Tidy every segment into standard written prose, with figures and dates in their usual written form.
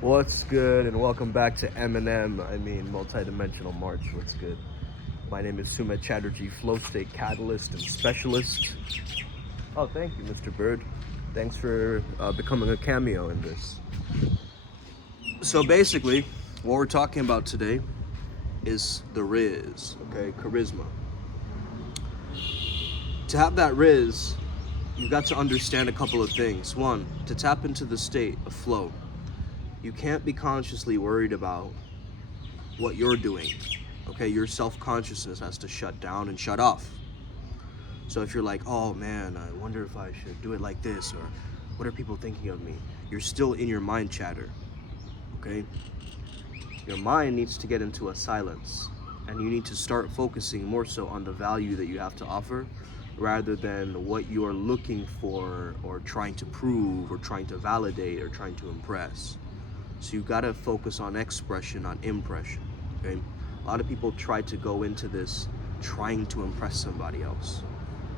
What's good, and welcome back to Multidimensional March. What's good? My name is Sumit Chatterjee, Flow State Catalyst and Specialist. Oh, thank you, Mr. Bird. Thanks for becoming a cameo in this. So basically, what we're talking about today is the Riz, okay, charisma. To have that Riz, you've got to understand a couple of things. One, to tap into the state of flow, you can't be consciously worried about what you're doing, okay? Your self-consciousness has to shut down and shut off. So if you're like, oh man, I wonder if I should do it like this, or what are people thinking of me? You're still in your mind chatter, okay? Your mind needs to get into a silence, and you need to start focusing more so on the value that you have to offer, rather than what you're looking for, or trying to prove, or trying to validate, or trying to impress. So you gotta focus on expression, on impression, okay? A lot of people try to go into this trying to impress somebody else.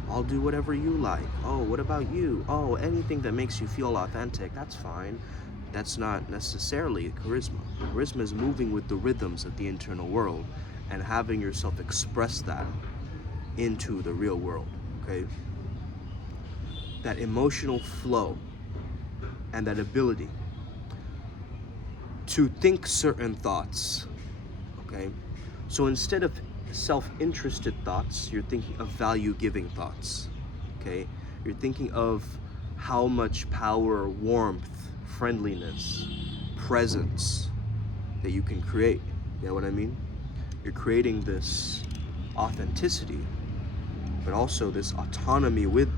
I'll do whatever you like. Oh, what about you? Oh, anything that makes you feel authentic, that's fine. That's not necessarily charisma. Charisma is moving with the rhythms of the internal world and having yourself express that into the real world, okay? That emotional flow and that ability to think certain thoughts, okay? So instead of self-interested thoughts, you're thinking of value-giving thoughts, okay? You're thinking of how much power, warmth, friendliness, presence that you can create. You know what I mean? You're creating this authenticity, but also this autonomy with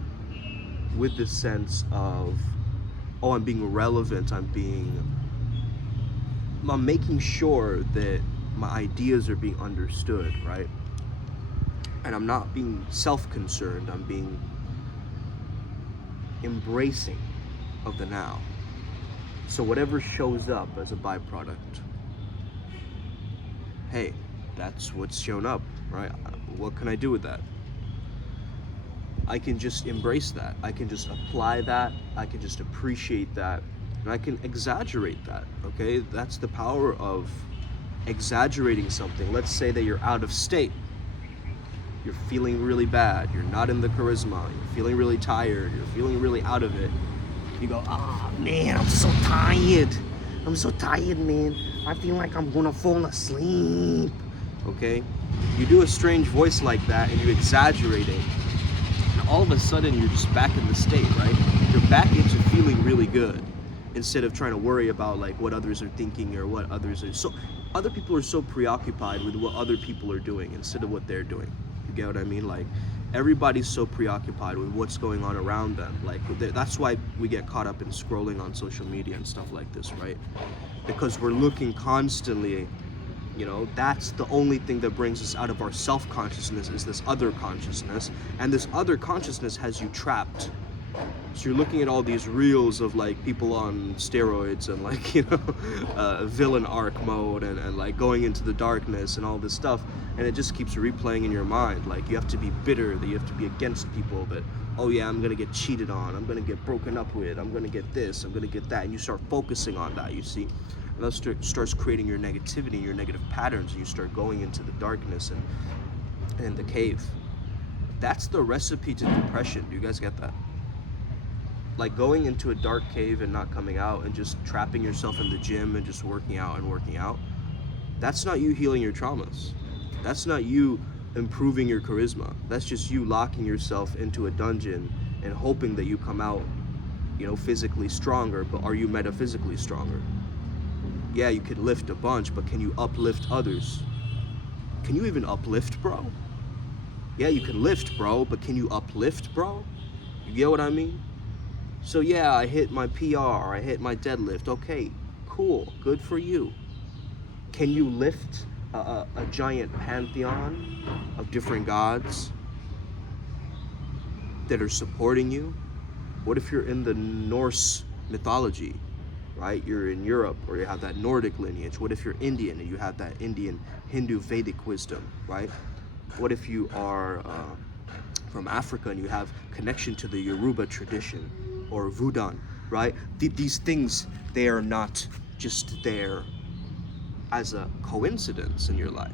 this sense of, oh, I'm being relevant, I'm making sure that my ideas are being understood, right? And I'm not being self-concerned, I'm being embracing of the now. So whatever shows up as a byproduct, hey, that's what's shown up, right? What can I do with that? I can just embrace that. I can just apply that. I can just appreciate that. And I can exaggerate that, okay? That's the power of exaggerating something. Let's say that you're out of state. You're feeling really bad. You're not in the charisma. You're feeling really tired. You're feeling really out of it. You go, oh man, I'm so tired. I'm so tired, man. I feel like I'm gonna fall asleep, okay? You do a strange voice like that and you exaggerate it. And all of a sudden you're just back in the state, right? You're back into feeling really good, instead of trying to worry about like what others are thinking or what others are. So other people are so preoccupied with what other people are doing instead of what they're doing. You get what I mean? Like everybody's so preoccupied with what's going on around them. Like that's why we get caught up in scrolling on social media and stuff like this, right? Because we're looking constantly, you know, that's the only thing that brings us out of our self-consciousness, is this other consciousness. And this other consciousness has you trapped. So you're looking at all these reels of like people on steroids and like, you know, villain arc mode and like going into the darkness and all this stuff. And it just keeps replaying in your mind. Like you have to be bitter, that you have to be against people, that, oh yeah, I'm gonna get cheated on, I'm gonna get broken up with, I'm gonna get this, I'm gonna get that. And you start focusing on that, you see. And that starts creating your negativity, your negative patterns, and you start going into the darkness and the cave. That's the recipe to depression. Do you guys get that? Like going into a dark cave and not coming out and just trapping yourself in the gym and just working out and working out. That's not you healing your traumas. That's not you improving your charisma. That's just you locking yourself into a dungeon and hoping that you come out, you know, physically stronger, but are you metaphysically stronger? Yeah, you could lift a bunch, but can you uplift others? Can you even uplift, bro? Yeah, you can lift, bro, but can you uplift, bro? You get what I mean? So yeah, I hit my PR, I hit my deadlift. Okay, cool, good for you. Can you lift a giant pantheon of different gods that are supporting you? What if you're in the Norse mythology, right? You're in Europe, or you have that Nordic lineage. What if you're Indian and you have that Indian Hindu Vedic wisdom, right? What if you are from Africa and you have connection to the Yoruba tradition or Vudan, right? These things, they are not just there as a coincidence in your life.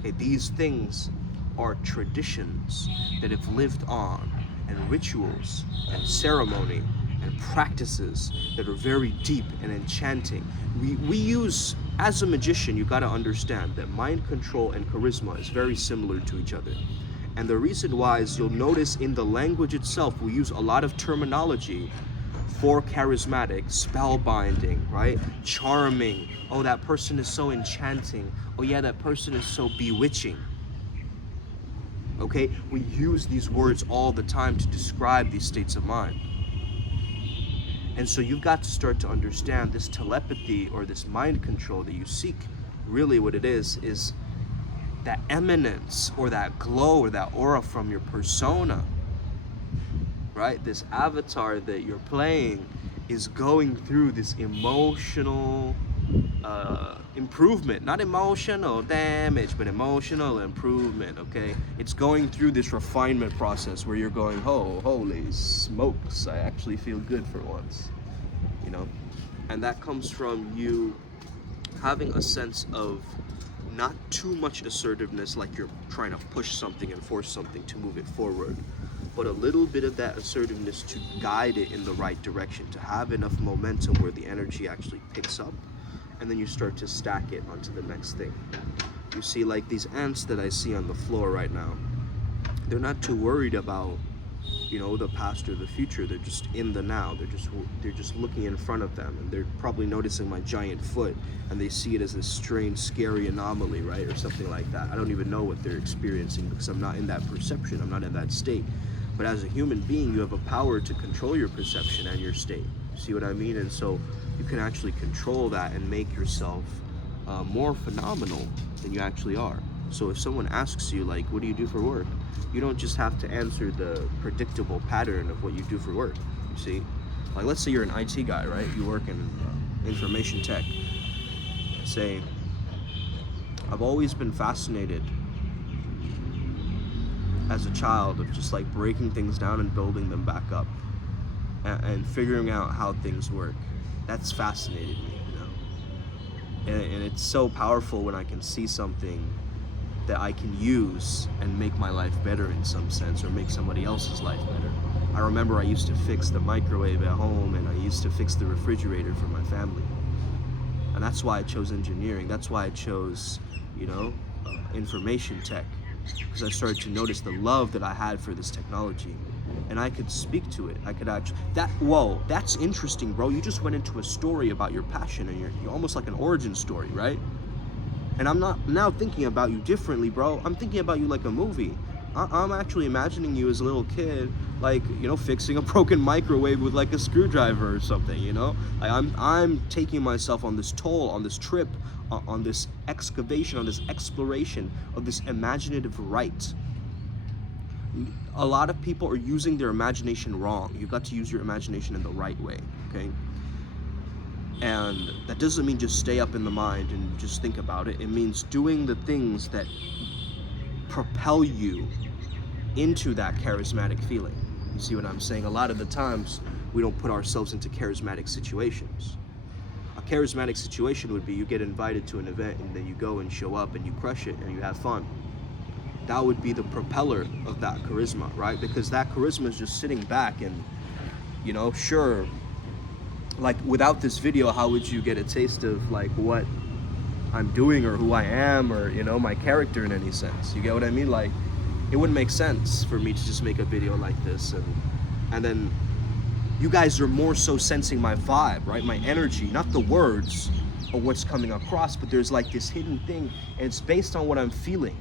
Okay, these things are traditions that have lived on, and rituals and ceremony and practices that are very deep and enchanting. We use, as a magician, you got to understand that mind control and charisma is very similar to each other. And the reason why is you'll notice in the language itself, we use a lot of terminology for charismatic, spellbinding, right? Charming. Oh, that person is so enchanting. Oh yeah, that person is so bewitching. Okay, we use these words all the time to describe these states of mind. And so you've got to start to understand this telepathy or this mind control that you seek. Really what it is that eminence or that glow or that aura from your persona, right? This avatar that you're playing is going through this emotional improvement, not emotional damage, but emotional improvement, okay? It's going through this refinement process where you're going, oh, holy smokes, I actually feel good for once, you know? And that comes from you having a sense of not too much assertiveness, like you're trying to push something and force something to move it forward, but a little bit of that assertiveness to guide it in the right direction, to have enough momentum where the energy actually picks up, and then you start to stack it onto the next thing. You see, like these ants that I see on the floor right now, they're not too worried about, you know, the past or the future. They're just in the now. They're just looking in front of them, and they're probably noticing my giant foot, and they see it as this strange, scary anomaly, right, or something like that. I don't even know what they're experiencing because I'm not in that perception. I'm not in that state. But as a human being, you have a power to control your perception and your state. See what I mean? And so you can actually control that and make yourself more phenomenal than you actually are. So if someone asks you, like, what do you do for work? You don't just have to answer the predictable pattern of what you do for work, you see? Like, let's say you're an IT guy, right? You work in information tech. Say, I've always been fascinated as a child of just like breaking things down and building them back up and figuring out how things work. That's fascinated me, you know? And it's so powerful when I can see something that I can use and make my life better in some sense, or make somebody else's life better. I remember I used to fix the microwave at home, and I used to fix the refrigerator for my family. And that's why I chose engineering. That's why I chose, you know, information tech. Because I started to notice the love that I had for this technology, and I could speak to it. I could actually, whoa, that's interesting, bro. You just went into a story about your passion, and you're almost like an origin story, right? And I'm not now thinking about you differently, bro. I'm thinking about you like a movie. I'm actually imagining you as a little kid, like, you know, fixing a broken microwave with like a screwdriver or something, you know? Like I'm taking myself on this toll, on this trip, on this excavation, on this exploration of this imaginative right. A lot of people are using their imagination wrong. You've got to use your imagination in the right way, okay? And that doesn't mean just stay up in the mind and just think about it. It means doing the things that propel you into that charismatic feeling. You see what I'm saying? A lot of the times we don't put ourselves into charismatic situations. A charismatic situation would be you get invited to an event and then you go and show up and you crush it and you have fun. That would be the propeller of that charisma, right? Because that charisma is just sitting back and, you know, sure, like without this video, how would you get a taste of like what I'm doing or who I am or, you know, my character in any sense? You get what I mean? Like, it wouldn't make sense for me to just make a video like this and then you guys are more so sensing my vibe, right? My energy, not the words or what's coming across, but there's like this hidden thing, and it's based on what I'm feeling.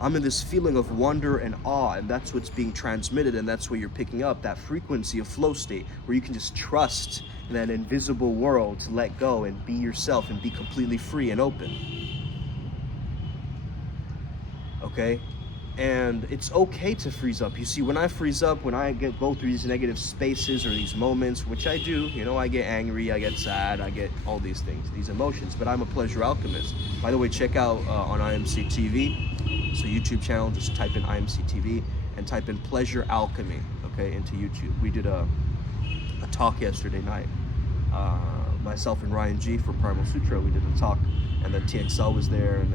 I'm in this feeling of wonder and awe, and that's what's being transmitted, and that's what you're picking up, that frequency of flow state where you can just trust in that invisible world to let go and be yourself and be completely free and open. Okay? And it's okay to freeze up. You see, when I freeze up, when I go through these negative spaces or these moments, which I do, you know, I get angry, I get sad, I get all these things, these emotions, but I'm a pleasure alchemist. By the way, check out on IMC TV, it's a YouTube channel, just type in IMC TV and type in pleasure alchemy, okay, into YouTube. We did a talk yesterday night myself and Ryan G for Primal Sutra, we did a talk, and then TXL was there, and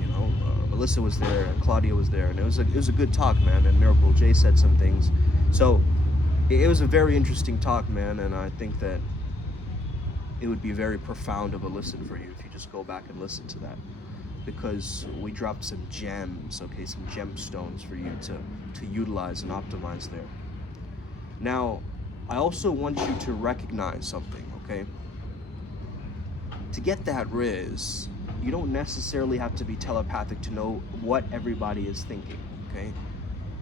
you know, Melissa was there, and Claudia was there, and it was a good talk, man. And Miracle J said some things, so it was a very interesting talk, man. And I think that it would be very profound of a listen for you if you just go back and listen to that, because we dropped some gems, okay, some gemstones for you to utilize and optimize there. Now, I also want you to recognize something, okay? To get that Riz, you don't necessarily have to be telepathic to know what everybody is thinking, okay?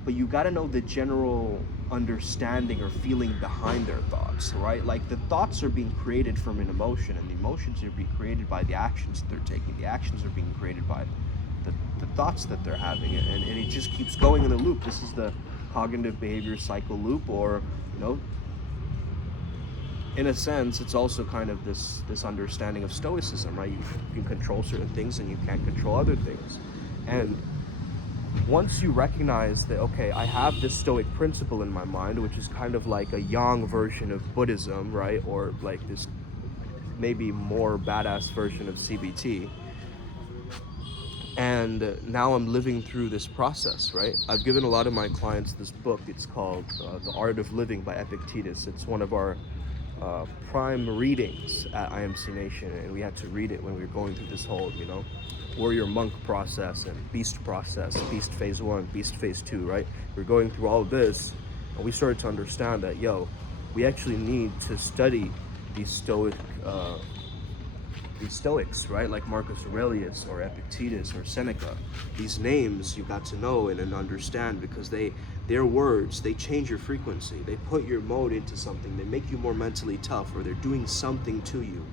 But you gotta know the general understanding or feeling behind their thoughts, right? Like, the thoughts are being created from an emotion, and the emotions are being created by the actions that they're taking. The actions are being created by the thoughts that they're having, and it just keeps going in a loop. This is the cognitive behavior cycle loop, or, you know, in a sense, it's also kind of this understanding of stoicism, right? You can control certain things and you can't control other things. And once you recognize that, okay, I have this stoic principle in my mind, which is kind of like a yang version of Buddhism, right? Or like this maybe more badass version of CBT. And now I'm living through this process, right? I've given a lot of my clients this book. It's called The Art of Living by Epictetus. It's one of our prime readings at IMC Nation, and we had to read it when we were going through this whole, you know, warrior monk process and beast process, beast phase 1, beast phase 2, right? We're going through all of this, and we started to understand that, yo, we actually need to study these Stoics, right? Like Marcus Aurelius or Epictetus or Seneca. These names you got to know and understand, because their words, they change your frequency. They put your mode into something. They make you more mentally tough, or they're doing something to you,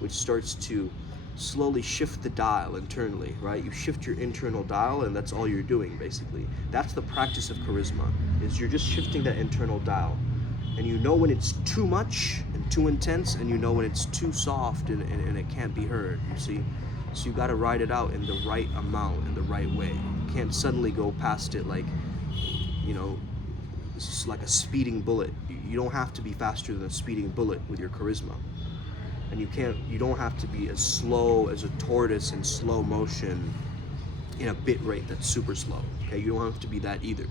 which starts to slowly shift the dial internally, right? You shift your internal dial, and that's all you're doing, basically. That's the practice of charisma, is you're just shifting that internal dial. And you know when it's too much and too intense, and you know when it's too soft and it can't be heard, you see? So you gotta ride it out in the right amount, in the right way. You can't suddenly go past it like, you know, it's like a speeding bullet. You don't have to be faster than a speeding bullet with your charisma. And you don't have to be as slow as a tortoise in slow motion in a bit rate that's super slow, okay? You don't have to be that either.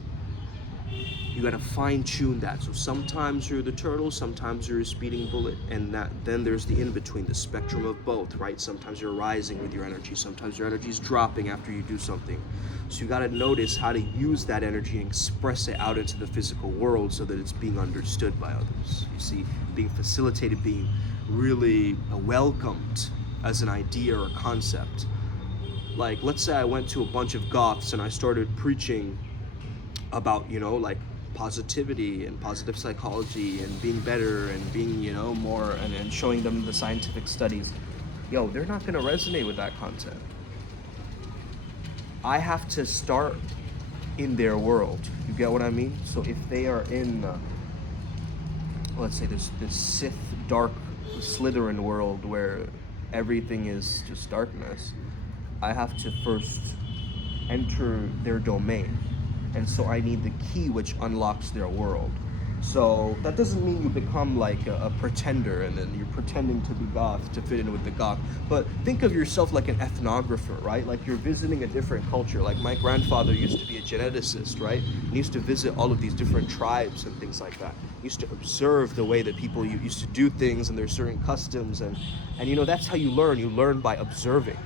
You gotta fine tune that. So sometimes you're the turtle, sometimes you're a speeding bullet, and then there's the in-between, the spectrum of both, right? Sometimes you're rising with your energy, sometimes your energy is dropping after you do something. So you gotta notice how to use that energy and express it out into the physical world so that it's being understood by others. You see, being facilitated, being really welcomed as an idea or a concept. Like, let's say I went to a bunch of goths and I started preaching about, you know, like positivity and positive psychology and being better and being, you know, more, and showing them the scientific studies. Yo, they're not going to resonate with that content. I have to start in their world. You get what I mean? So if they are in, let's say this Sith, dark Slytherin world where everything is just darkness, I have to first enter their domain. And so I need the key which unlocks their world. So that doesn't mean you become like a pretender and then you're pretending to be goth to fit in with the goth. But think of yourself like an ethnographer, right? Like you're visiting a different culture. Like my grandfather used to be a geneticist, right? He used to visit all of these different tribes and things like that. He used to observe the way that people used to do things and their certain customs. And you know, that's how you learn. You learn by observing.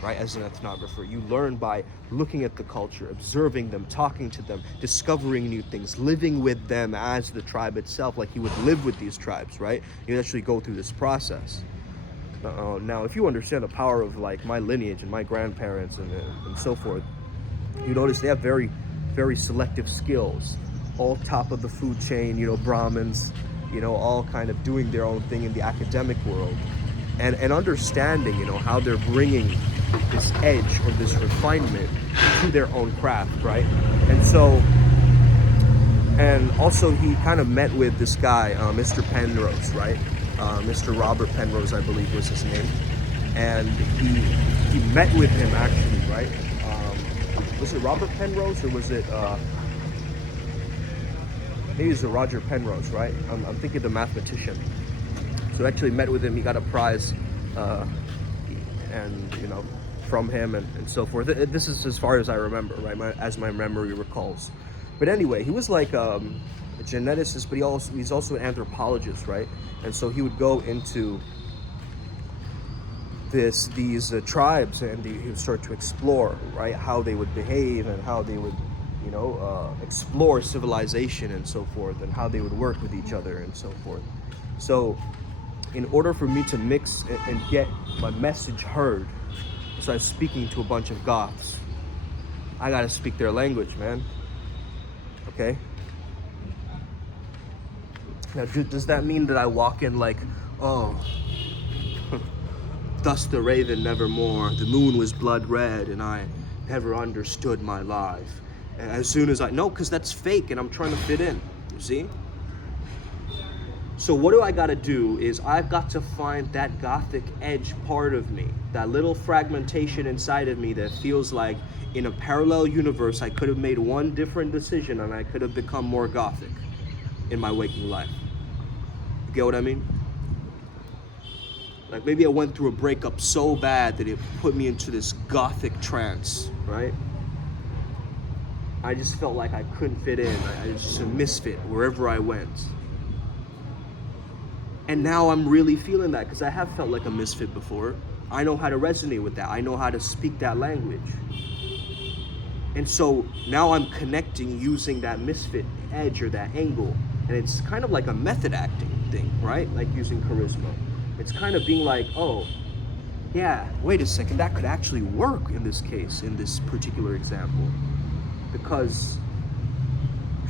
Right, as an ethnographer, you learn by looking at the culture, observing them, talking to them, discovering new things, living with them as the tribe itself, like you would live with these tribes, right? You actually go through this process. Now, if you understand the power of like my lineage and my grandparents and so forth, you notice they have very, very selective skills, all top of the food chain, you know, Brahmins, you know, all kind of doing their own thing in the academic world, and understanding, you know, how they're bringing this edge or this refinement to their own craft, right? And so, and also he kind of met with this guy, Mr. Penrose, right? Mr. Robert Penrose, I believe was his name. And he met with him actually, right? Was it Robert Penrose or was it, maybe it's Roger Penrose, right? I'm thinking the mathematician. So I actually met with him. He got a prize, and from him and so forth. This is as far as I remember, right? As my memory recalls. But anyway, he was like a geneticist, but he's also an anthropologist, right? And so he would go into these tribes, and he would start to explore, right, how they would behave and how they would explore civilization and so forth, and how they would work with each other and so forth. So in order for me to mix and get my message heard, so I was speaking to a bunch of Goths, I gotta speak their language, man. Okay? Now, does that mean that I walk in like, oh, thus the raven nevermore, the moon was blood red, and I never understood my life. And as soon as no, because that's fake, and I'm trying to fit in, you see? So what do I gotta do is I've got to find that Gothic edge part of me, that little fragmentation inside of me that feels like in a parallel universe I could have made one different decision and I could have become more Gothic in my waking life. You get what I mean? Like maybe I went through a breakup so bad that it put me into this Gothic trance, right? I just felt like I couldn't fit in. I was just a misfit wherever I went. And now I'm really feeling that because I have felt like a misfit before. I know how to resonate with that. I know how to speak that language. And so now I'm connecting using that misfit edge or that angle. And it's kind of like a method acting thing, right? Like using charisma. It's kind of being like, oh, yeah, wait a second, that could actually work in this case, in this particular example. Because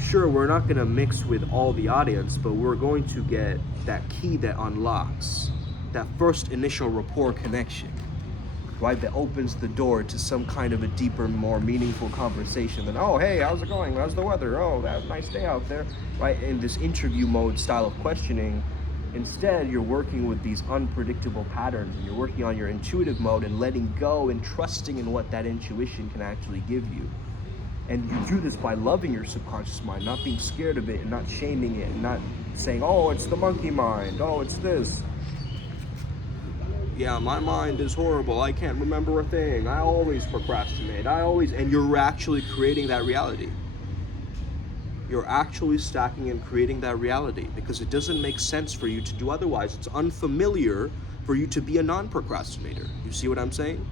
sure, we're not gonna mix with all the audience, but we're going to get that key that unlocks that first initial rapport connection, right? That opens the door to some kind of a deeper, more meaningful conversation than, oh, hey, how's it going? How's the weather? Oh, that's a nice day out there, right? In this interview mode style of questioning, instead, you're working with these unpredictable patterns, and you're working on your intuitive mode and letting go and trusting in what that intuition can actually give you. And you do this by loving your subconscious mind, not being scared of it and not shaming it and not saying, oh, it's the monkey mind, oh, it's this. Yeah, my mind is horrible. I can't remember a thing. I always procrastinate. And you're actually creating that reality. You're actually stacking and creating that reality because it doesn't make sense for you to do otherwise. It's unfamiliar for you to be a non-procrastinator. You see what I'm saying?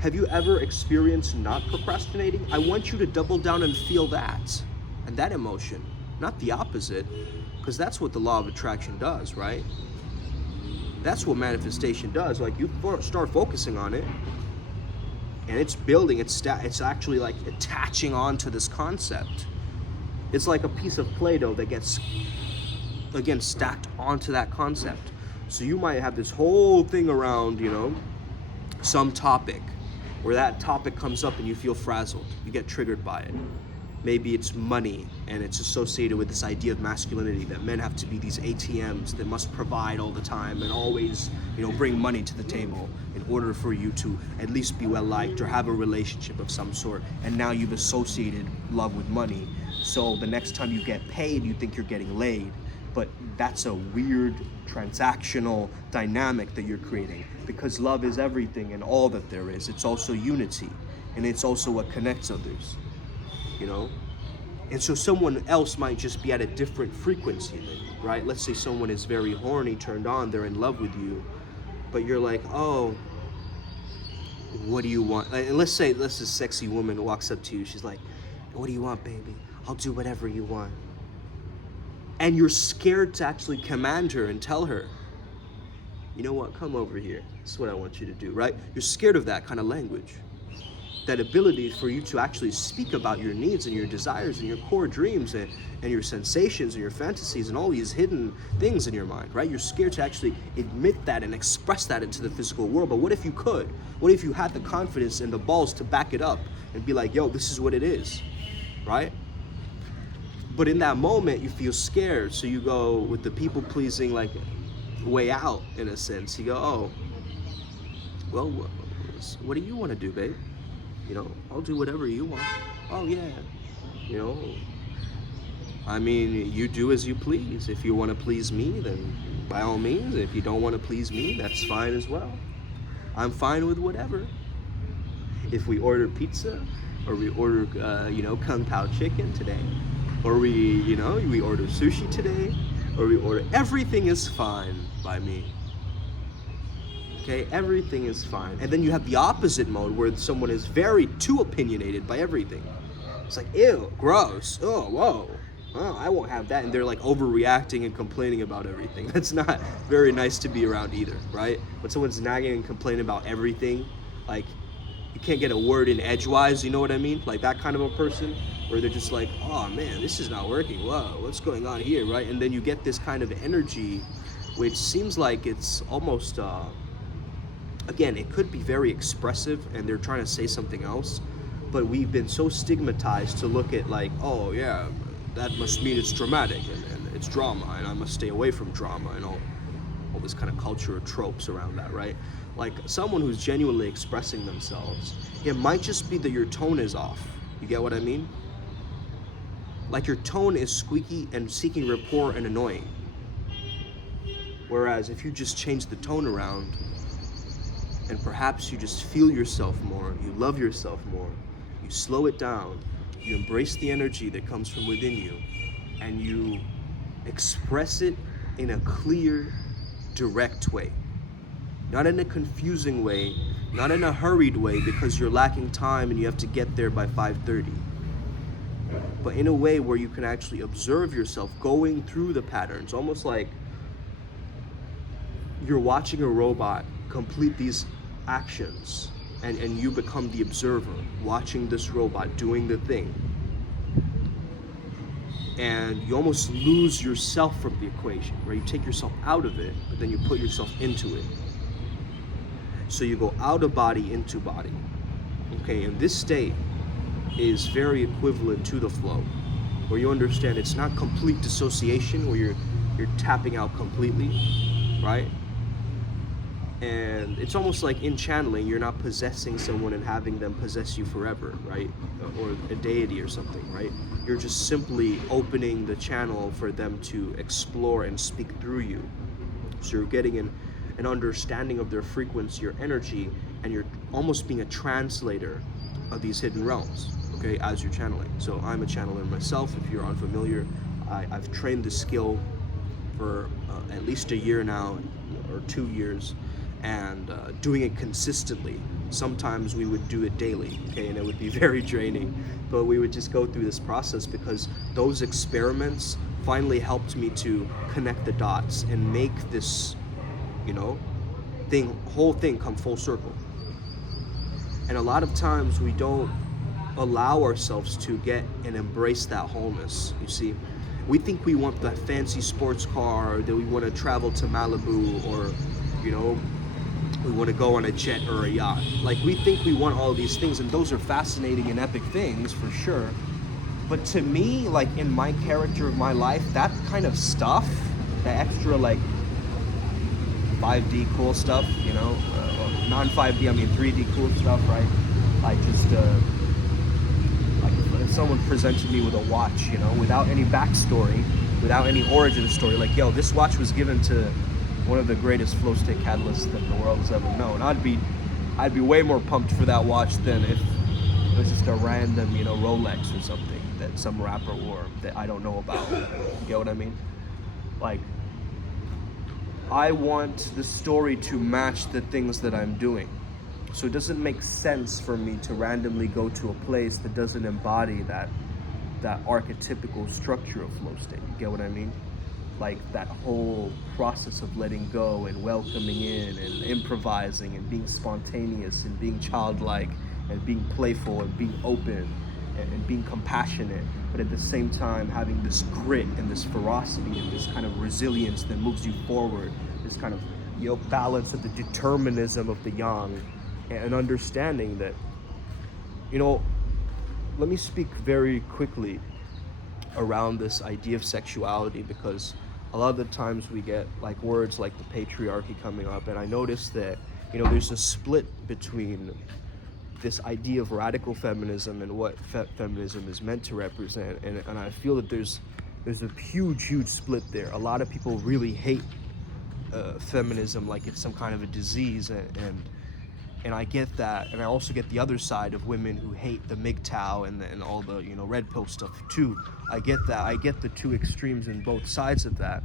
Have you ever experienced not procrastinating? I want you to double down and feel that and that emotion, not the opposite, because that's what the law of attraction does, right? That's what manifestation does. Like you start focusing on it and it's building, it's actually like attaching onto this concept. It's like a piece of Play-Doh that gets, again, stacked onto that concept. So you might have this whole thing around, some topic, where that topic comes up and you feel frazzled, you get triggered by it. Maybe it's money and it's associated with this idea of masculinity, that men have to be these ATMs that must provide all the time and always, bring money to the table in order for you to at least be well liked or have a relationship of some sort. And now you've associated love with money. So the next time you get paid, you think you're getting laid. But that's a weird transactional dynamic that you're creating, because love is everything and all that there is. It's also unity, and it's also what connects others, And so someone else might just be at a different frequency than you, right? Let's say someone is very horny, turned on, they're in love with you, but you're like, oh, what do you want? And let's say a sexy woman walks up to you, she's like, what do you want, baby? I'll do whatever you want. And you're scared to actually command her and tell her, you know what, come over here. This is what I want you to do, right? You're scared of that kind of language. That ability for you to actually speak about your needs and your desires and your core dreams and your sensations and your fantasies and all these hidden things in your mind, right? You're scared to actually admit that and express that into the physical world. But what if you could? What if you had the confidence and the balls to back it up and be like, yo, this is what it is, right? But in that moment, you feel scared. So you go with the people-pleasing, like, way out, in a sense. You go, oh, well, what do you want to do, babe? I'll do whatever you want. Oh, yeah. I mean, you do as you please. If you want to please me, then by all means, if you don't want to please me, that's fine as well. I'm fine with whatever. If we order pizza, or we order, Kung Pao chicken today, or we order sushi today, or we order, everything is fine by me. Okay, everything is fine. And then you have the opposite mode where someone is very too opinionated by everything. It's like, ew, gross, oh, whoa, oh, I won't have that. And they're like overreacting and complaining about everything. That's not very nice to be around either, right? When someone's nagging and complaining about everything, like, you can't get a word in edgewise, you know what I mean? Like that kind of a person, where they're just like, oh man, this is not working, whoa, what's going on here, right? And then you get this kind of energy, which seems like it's almost, again, it could be very expressive and they're trying to say something else, but we've been so stigmatized to look at like, oh yeah, that must mean it's dramatic and it's drama and I must stay away from drama and all this kind of culture or tropes around that, right? Like someone who's genuinely expressing themselves, it might just be that your tone is off. You get what I mean? Like your tone is squeaky and seeking rapport and annoying. Whereas if you just change the tone around and perhaps you just feel yourself more, you love yourself more, you slow it down, you embrace the energy that comes from within you, and you express it in a clear, direct way. Not in a confusing way, not in a hurried way because you're lacking time and you have to get there by 5:30. But in a way where you can actually observe yourself going through the patterns, almost like you're watching a robot complete these actions and you become the observer, watching this robot doing the thing. And you almost lose yourself from the equation, where you take yourself out of it, but then you put yourself into it. So you go out of body, into body. Okay, and this state is very equivalent to the flow, where you understand it's not complete dissociation, where you're tapping out completely, right? And it's almost like in channeling, you're not possessing someone and having them possess you forever, right? Or a deity or something, right? You're just simply opening the channel for them to explore and speak through you. So you're getting an understanding of their frequency or energy, and you're almost being a translator of these hidden realms, okay, as you're channeling. So I'm a channeler myself, if you're unfamiliar. I've trained the skill for at least a year now, or 2 years, and doing it consistently. Sometimes we would do it daily, okay, and it would be very draining, but we would just go through this process because those experiments finally helped me to connect the dots and make this, whole thing come full circle. And a lot of times we don't allow ourselves to get and embrace that wholeness. You see, we think we want the fancy sports car, or that we want to travel to Malibu, or we want to go on a jet or a yacht. Like, we think we want all these things, and those are fascinating and epic things for sure. But to me, like in my character of my life, that kind of stuff, that extra like 5D cool stuff, non-5D, I mean 3D cool stuff, right? Like just like if someone presented me with a watch, without any backstory, without any origin story, like, yo, this watch was given to one of the greatest flow state catalysts that the world has ever known. I'd be way more pumped for that watch than if it was just a random, Rolex or something that some rapper wore that I don't know about. You get what I mean? Like, I want the story to match the things that I'm doing. So it doesn't make sense for me to randomly go to a place that doesn't embody that archetypical structure of flow state. You get what I mean? Like that whole process of letting go and welcoming in and improvising and being spontaneous and being childlike and being playful and being open and being compassionate, but at the same time having this grit and this ferocity and this kind of resilience that moves you forward, this kind of balance of the determinism of the yang, and understanding that, let me speak very quickly around this idea of sexuality, because a lot of the times we get like words like the patriarchy coming up, and I noticed that there's a split between this idea of radical feminism and what feminism is meant to represent, and I feel that there's a huge split there. A lot of people really hate feminism like it's some kind of a disease, and I get that, and I also get the other side of women who hate the MGTOW and all the red pill stuff too. I get that. I get the two extremes in both sides of that,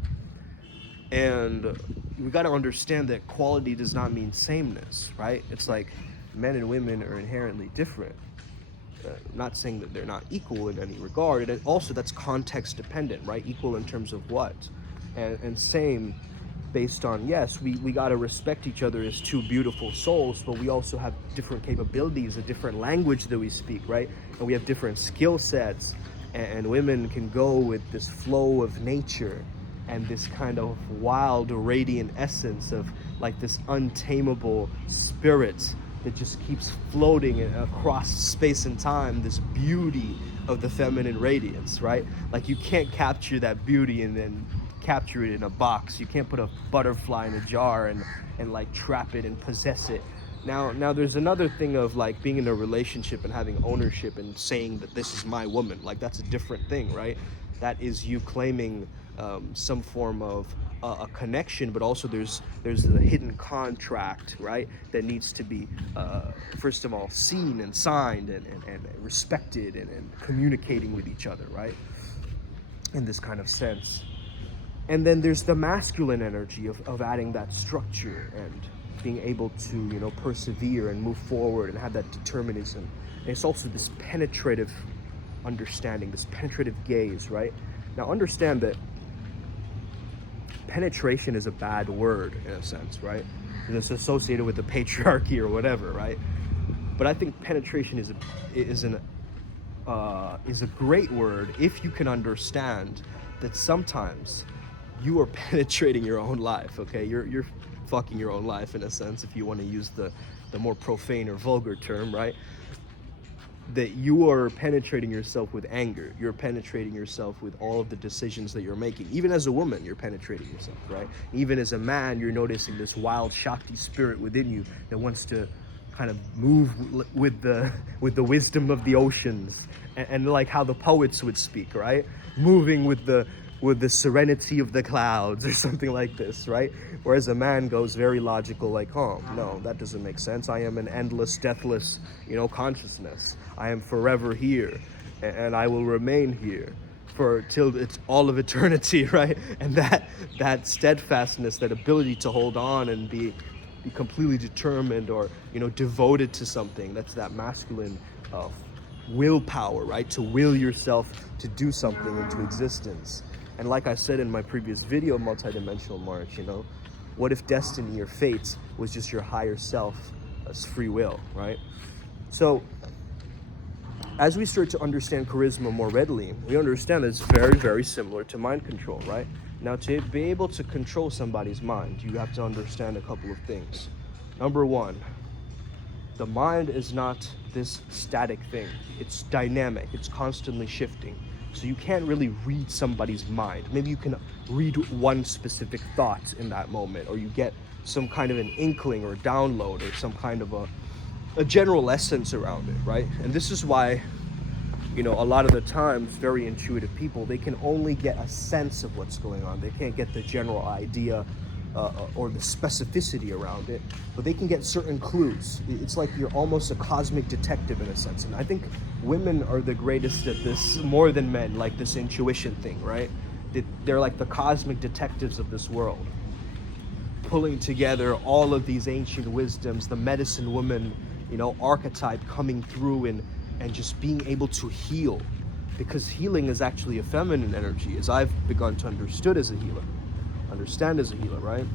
and we got to understand that quality does not mean sameness, right? It's like men and women are inherently different. Not saying that they're not equal in any regard. And also that's context dependent, right? Equal in terms of what, and same based on, yes, we got to respect each other as two beautiful souls, but we also have different capabilities, a different language that we speak, right? And we have different skill sets, and women can go with this flow of nature and this kind of wild, radiant essence of like this untamable spirit that just keeps floating across space and time, this beauty of the feminine radiance, right? Like you can't capture that beauty and then capture it in a box. You can't put a butterfly in a jar and like trap it and possess it. Now there's another thing of like being in a relationship and having ownership and saying that this is my woman. Like that's a different thing, right? That is you claiming some form of a connection, but also there's the hidden contract, right? That needs to be first of all seen and signed and respected and communicating with each other, right? In this kind of sense. And then there's the masculine energy of adding that structure and being able to, persevere and move forward and have that determinism. And it's also this penetrative understanding, this penetrative gaze, right? Now understand that penetration is a bad word in a sense, right? And it's associated with the patriarchy or whatever, right? But I think penetration is a great word if you can understand that sometimes you are penetrating your own life, okay? You're fucking your own life in a sense, if you want to use the more profane or vulgar term, right? That you are penetrating yourself with anger. You're penetrating yourself with all of the decisions that you're making. Even as a woman, you're penetrating yourself, right? Even as a man, you're noticing this wild Shakti spirit within you that wants to kind of move with the wisdom of the oceans and like how the poets would speak, right? Moving with the serenity of the clouds or something like this, right? Whereas a man goes very logical, like, oh, no, that doesn't make sense. I am an endless, deathless, consciousness. I am forever here, and I will remain here till it's all of eternity, right? And that steadfastness, that ability to hold on and be completely determined or, devoted to something, that's that masculine willpower, right? To will yourself to do something into existence. And like I said in my previous video, Multidimensional March, what if destiny or fate was just your higher self as free will, right? So as we start to understand charisma more readily, we understand that it's very, very similar to mind control, right? Now, to be able to control somebody's mind, you have to understand a couple of things. Number one, the mind is not this static thing. It's dynamic. It's constantly shifting. So you can't really read somebody's mind. Maybe you can read one specific thought in that moment, or you get some kind of an inkling or download or some kind of a general essence around it, right? And this is why, a lot of the times, very intuitive people, they can only get a sense of what's going on. They can't get the general idea or the specificity around it, but they can get certain clues. It's like you're almost a cosmic detective in a sense. And I think women are the greatest at this, more than men, like this intuition thing, right? They're like the cosmic detectives of this world, pulling together all of these ancient wisdoms, the medicine woman, archetype coming through and just being able to heal. Because healing is actually a feminine energy, as I've begun to understand as a healer, right?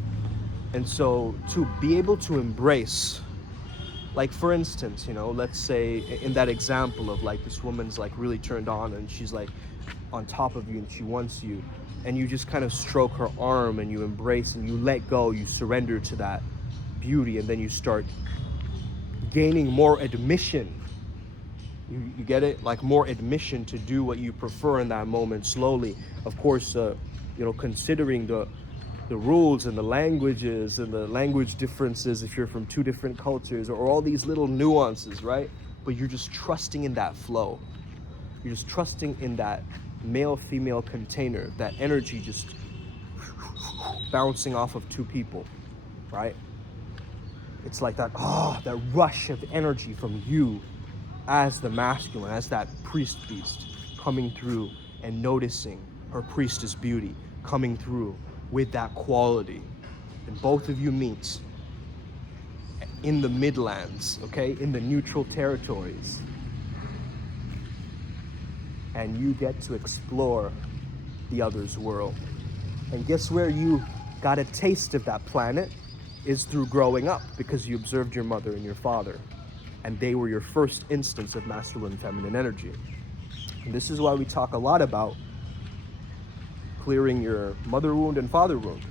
And so to be able to embrace, like for instance, let's say in that example of like this woman's like really turned on and she's like on top of you and she wants you, and you just kind of stroke her arm and you embrace and you let go, you surrender to that beauty, and then you start gaining more admission. You get it? Like more admission to do what you prefer in that moment slowly. Of course, considering the rules and the languages and the language differences if you're from two different cultures, or all these little nuances, right? But you're just trusting in that flow. You're just trusting in that male-female container, that energy just bouncing off of two people, right? It's like that, that rush of energy from you as the masculine, as that priest beast coming through and noticing her priestess beauty coming through with that quality. And both of you meet in the midlands, okay? In the neutral territories. And you get to explore the other's world. And guess where you got a taste of that planet? Is through growing up, because you observed your mother and your father, and they were your first instance of masculine and feminine energy. And this is why we talk a lot about clearing your mother wound and father wound.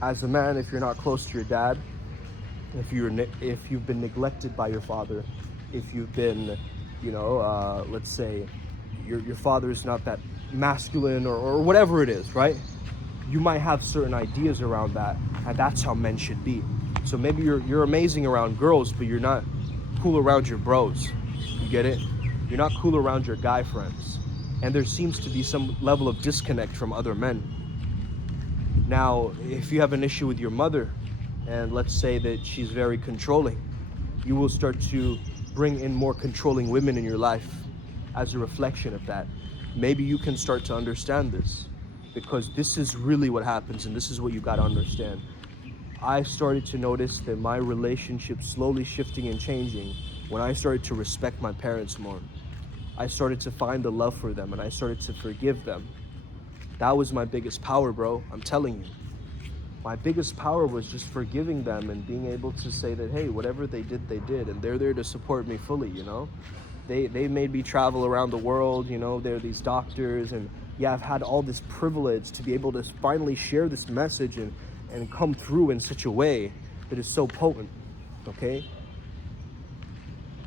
As a man, if you're not close to your dad, if you've been neglected by your father, if you've been, let's say your father is not that masculine or whatever it is, right? You might have certain ideas around that, and that's how men should be. So maybe you're amazing around girls, but you're not cool around your bros. You get it? You're not cool around your guy friends. And there seems to be some level of disconnect from other men. Now, if you have an issue with your mother, and let's say that she's very controlling, you will start to bring in more controlling women in your life as a reflection of that. Maybe you can start to understand this, because this is really what happens, and this is what you got to understand. I started to notice that my relationship slowly shifting and changing when I started to respect my parents more. I started to find the love for them, and I started to forgive them. That was my biggest power, bro. I'm telling you. My biggest power was just forgiving them and being able to say that, hey, whatever they did, and they're there to support me fully, They made me travel around the world, they're these doctors, and yeah, I've had all this privilege to be able to finally share this message and come through in such a way that is so potent, okay?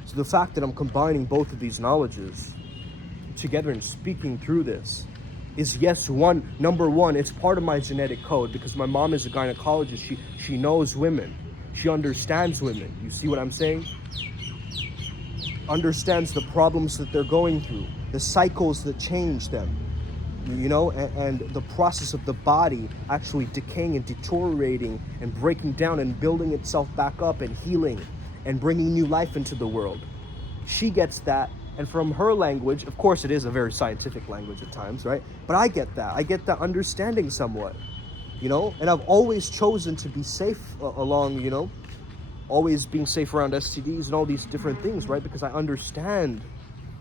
So the fact that I'm combining both of these knowledges together and speaking through this is, yes, number one, it's part of my genetic code, because my mom is a gynecologist. She knows women. She understands women. You see what I'm saying? Understands the problems that they're going through, the cycles that change them, and the process of the body actually decaying and deteriorating and breaking down and building itself back up and healing and bringing new life into the world. She gets that, and from her language, of course it is a very scientific language at times, right? But I get that understanding somewhat, and I've always chosen to be safe along, always being safe around STDs and all these different things, right? Because I understand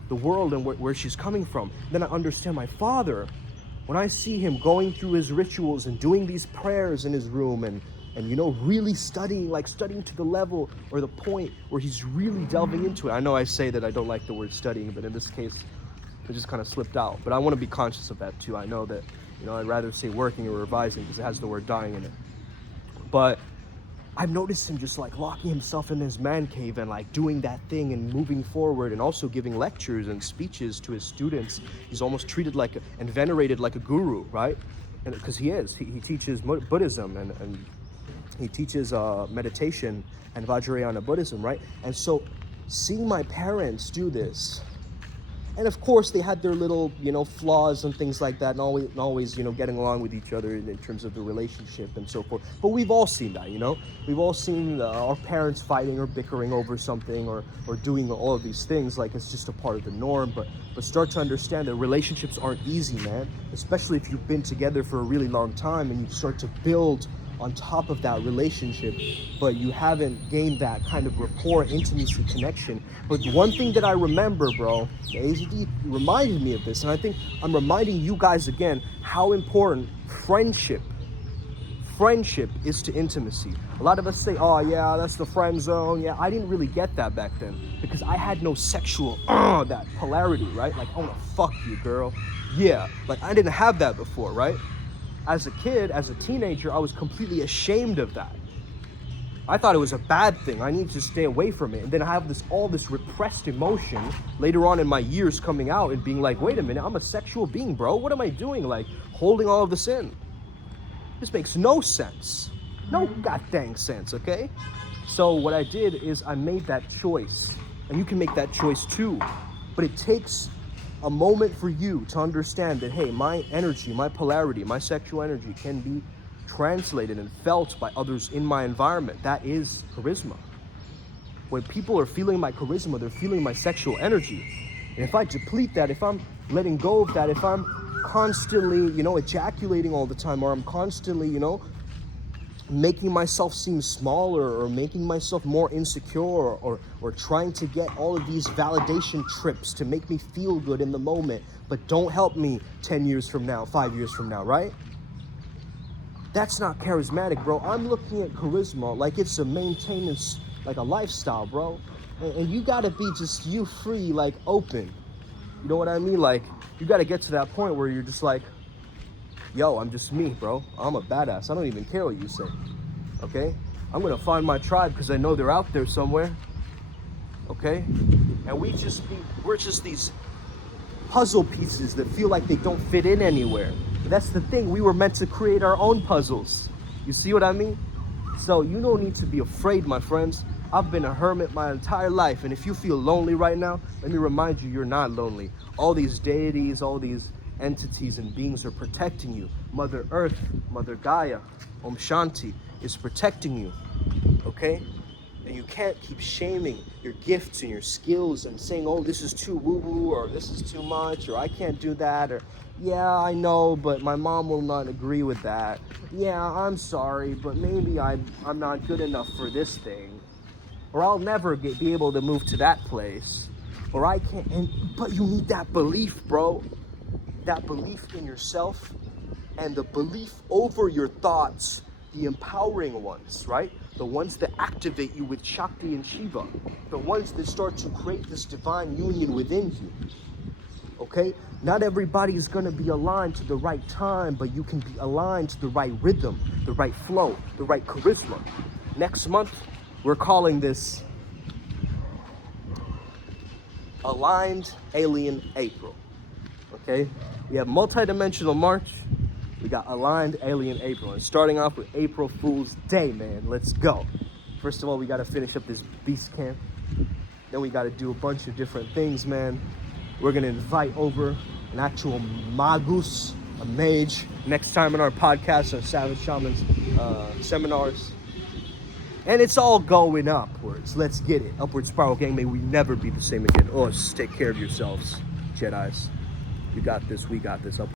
the world and where she's coming from. Then I understand my father. When I see him going through his rituals and doing these prayers in his room and really studying to the level or the point where he's really delving into it. I know I say that I don't like the word studying, but in this case, it just kind of slipped out. But I want to be conscious of that too. I know that, I'd rather say working or revising because it has the word dying in it. But I've noticed him just locking himself in his man cave and doing that thing and moving forward, and also giving lectures and speeches to his students. He's almost treated and venerated like a guru, right? And because he teaches Buddhism and he teaches meditation and Vajrayana Buddhism, right? And so seeing my parents do this, and of course they had their little, flaws and things like that, and always, getting along with each other in terms of the relationship and so forth. But we've all seen that, We've all seen our parents fighting or bickering over something or doing all of these things. It's just a part of the norm. But start to understand that relationships aren't easy, man. Especially if you've been together for a really long time and you start to build on top of that relationship, but you haven't gained that kind of rapport, intimacy, connection. But one thing that I remember, bro, the AZD reminded me of this, and I think I'm reminding you guys again how important friendship is to intimacy. A lot of us say, oh yeah, that's the friend zone. Yeah, I didn't really get that back then because I had no sexual, that polarity, right? I want to fuck you, girl. Yeah, I didn't have that before, right? As a kid, as a teenager, I was completely ashamed of that. I thought it was a bad thing. I needed to stay away from it. And then I have all this repressed emotion later on in my years coming out and being wait a minute, I'm a sexual being, bro. What am I doing? Holding all of this in. This makes no sense. No goddamn sense, okay? So what I did is I made that choice. And you can make that choice too. But it takes a moment for you to understand that, hey, my energy, my polarity, my sexual energy can be translated and felt by others in my environment. That is charisma. When people are feeling my charisma, they're feeling my sexual energy. And if I deplete that, if I'm letting go of that, if I'm constantly, ejaculating all the time, or I'm constantly, making myself seem smaller, or making myself more insecure, or trying to get all of these validation trips to make me feel good in the moment, but don't help me 10 years from now, 5 years from now, right? That's not charismatic, bro. I'm looking at charisma like it's a maintenance, like a lifestyle, bro. And you gotta be just you free, like open. You know what I mean? Like, you gotta get to that point where you're just like, yo, I'm just me, bro. I'm a badass. I don't even care what you say, okay? I'm gonna find my tribe because I know they're out there somewhere, okay? And we're just these puzzle pieces that feel like they don't fit in anywhere. But that's the thing. We were meant to create our own puzzles. You see what I mean? So you don't need to be afraid, my friends. I've been a hermit my entire life, and if you feel lonely right now, let me remind you, you're not lonely. All these deities, all these entities and beings are protecting you. Mother Earth, Mother Gaia, Om Shanti is protecting you, okay? And you can't keep shaming your gifts and your skills and saying, oh, this is too woo-woo, or this is too much, or I can't do that, or yeah, I know, but my mom will not agree with that. Yeah, I'm sorry, but maybe I'm not good enough for this thing, or I'll never be able to move to that place, or I can't. But you need that belief, bro. That belief in yourself, and the belief over your thoughts, the empowering ones, right? The ones that activate you with Shakti and Shiva, the ones that start to create this divine union within you, okay? Not everybody is gonna be aligned to the right time, but you can be aligned to the right rhythm, the right flow, the right charisma. Next month, we're calling this Aligned Alien April, okay? We have multidimensional March, we got Aligned Alien April, and starting off with April Fool's Day, man. Let's go. First of all, we got to finish up this beast camp. Then we got to do a bunch of different things, man. We're going to invite over an actual magus, a mage, next time on our podcast, our Savage Shamans seminars. And it's all going upwards. Let's get it. Upward Spiral Gang, may we never be the same again. Oh, just take care of yourselves, Jedis. You got this, we got this.